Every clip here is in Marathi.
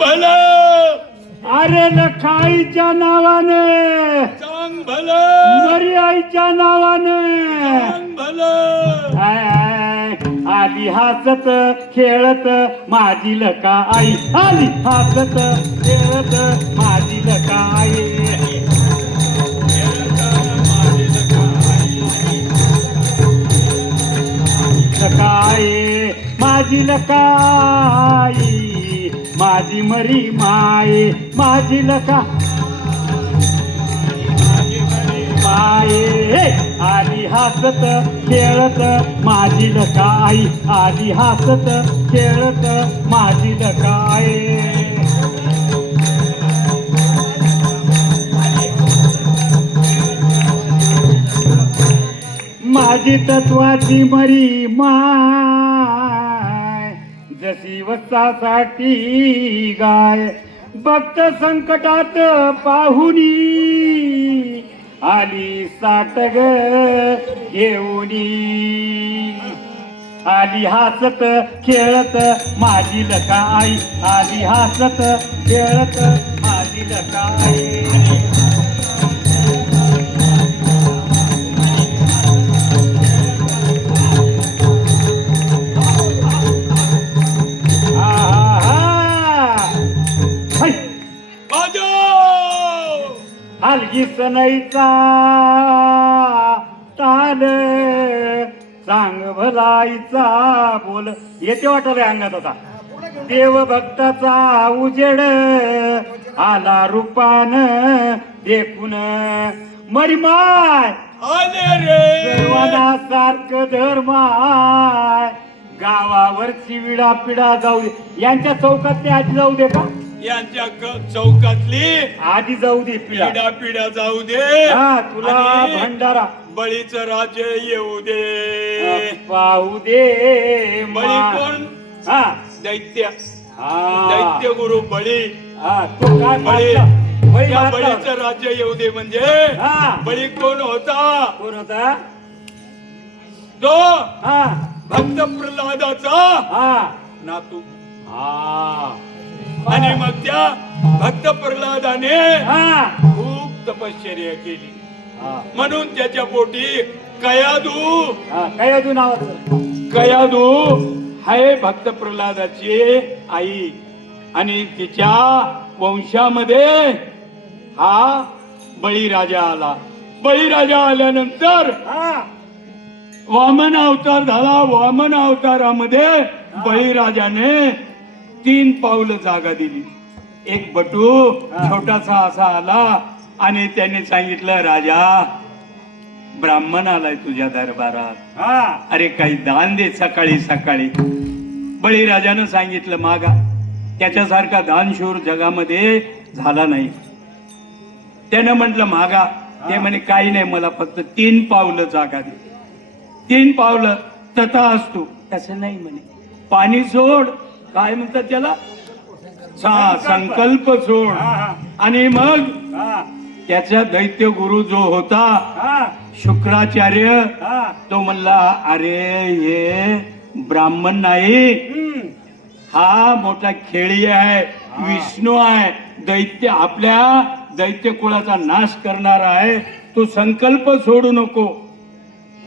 भल. अरे लखाईच्या नावाने. चांग भल. मरी आईच्या नावाने. चांग भल. आय, आय, आली हसत खेळत माझी लका आई. आली हसत खेळत माझी लका आई. लकाई माझी लकाई माझी मरी माये माझी लका माये आली हसत खेळत माझी लकाई आली हसत खेळत माझी लकाई माझी तत्वाची मरी मा जशी वत्सासाठी गाय. भक्त संकटात पाहुनी आली साटग घेऊनी. आली हसत खेळत माझी लका आई आली हसत खेळत माझी लका आई सनईचा ताल सांग भलाईचा बोल. येते वाटलं अंगात आता. देव भक्ताचा उजेड आला रूपान देखून. मरिमाय. आले रे. सारखं धर्माय. गावावरची विडा पिडा जाऊ दे. यांच्या चौकात ते आधी जाऊ दे का? यांच्या चौकातली आधी जाऊ दे पिढा. पिढ्या पिढ्या जाऊ दे. हा तुला भंडारा. बळीचं राज्य येऊ दे. पाहू दे बळी कोण? हा. दैत्य. दैत्य गुरु बळी. हा, बळी. बळीचं राज्य येऊ दे म्हणजे. हा. बळी कोण होता? कोण होता? तो हा. भक्त प्रल्हादाचा हा. नातू. हा. आणि मग त्या भक्त प्रल्हादाने खूप तपश्चर्या केली. म्हणून त्याच्या पोटी कयादू. हा, काय अजून नावाचं. कयादू हाय भक्त प्रल्हादाची आई. आणि तिच्या वंशामध्ये हा बळीराजा आला. बळीराजा आल्यानंतर हा. वामन अवतार झाला. वामन अवतारामध्ये बळीराजाने तीन पावलं जागा दिली. एक बटू. छोटासा असा आला आणि त्याने सांगितलं राजा ब्राह्मण आलाय तुझ्या दरबारात. अरे काही दान दे सकाळी सकाळी. बळीराजानं सांगितलं मागा त्याच्यासारखा दानशूर जगामध्ये झाला नाही. त्यानं म्हटलं मागा. ते म्हणे काही नाही मला फक्त तीन पावलं जागा दे. तीन पावलं तथा असतो तसं नाही म्हणे. पाणी सोड काय म्हणतात त्याला? हा संकल्प सोड. आणि मग त्याचा दैत्य गुरु जो होता शुक्राचार्य तो म्हणला अरे हे ब्राह्मण नाही. हा मोठा खेळी आहे विष्णू आहे. दैत्य आपल्या दैत्य कुळाचा नाश करणार आहे. तू संकल्प सोडू नको.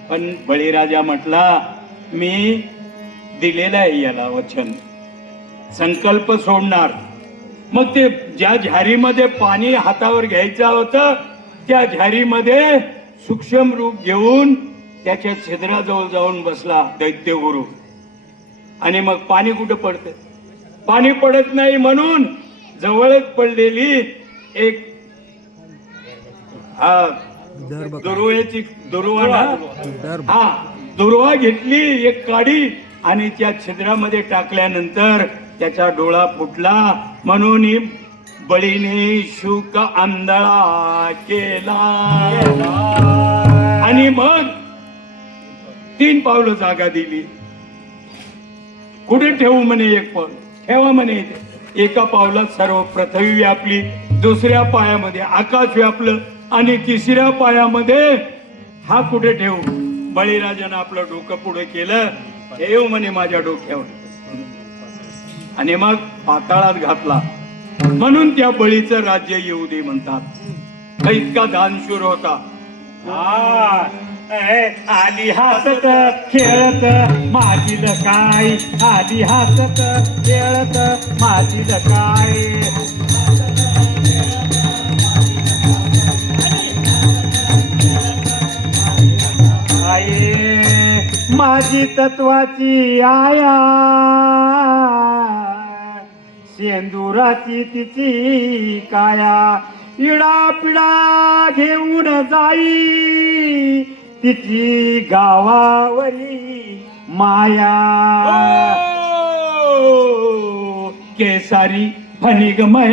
पण बळीराजा म्हटला मी दिलेलं आहे याला वचन. संकल्प सोडणार. मग ते ज्या झारीमध्ये पाणी हातावर घ्यायचं होतं त्या झारीमध्ये सूक्ष्म रूप घेऊन त्याच्या छिद्राजवळ जाऊन बसला दैत्य गुरु. आणि मग पाणी कुठं पडतं पाणी पडत नाही म्हणून जवळच पडलेली एक हा दुर्वेची दुर्वा ना? हा दुर्वा घेतली एक काडी आणि त्या छिद्रामध्ये टाकल्यानंतर त्याचा डोळा फुटला. म्हणून बळीने शुक आंधळा केला. आणि मग तीन पावलं जागा दिली. कुठे ठेवू म्हणे एक पाऊल? ठेवा म्हणे. एका पावलात सर्व पृथ्वी व्यापली दुसऱ्या पायामध्ये आकाश व्यापलं आणि तिसऱ्या पायामध्ये हा कुठे ठेवू? बळीराजानं आपलं डोकं पुढे केलं. ठेव म्हणे माझ्या डोक्यावर. आणि मग पाताळात घातला. म्हणून त्या बळीचं राज्य येऊ दे म्हणतात. इतका दानशूर होता. आली हसत खेळत माझी काय? आली हसत खेळत माझी काय? माझी तत्वाची आया. शेंदुराची तिची काया. इडा पिडा घेऊन जाई. तिची गावावरी माया. केसारी फनिगमय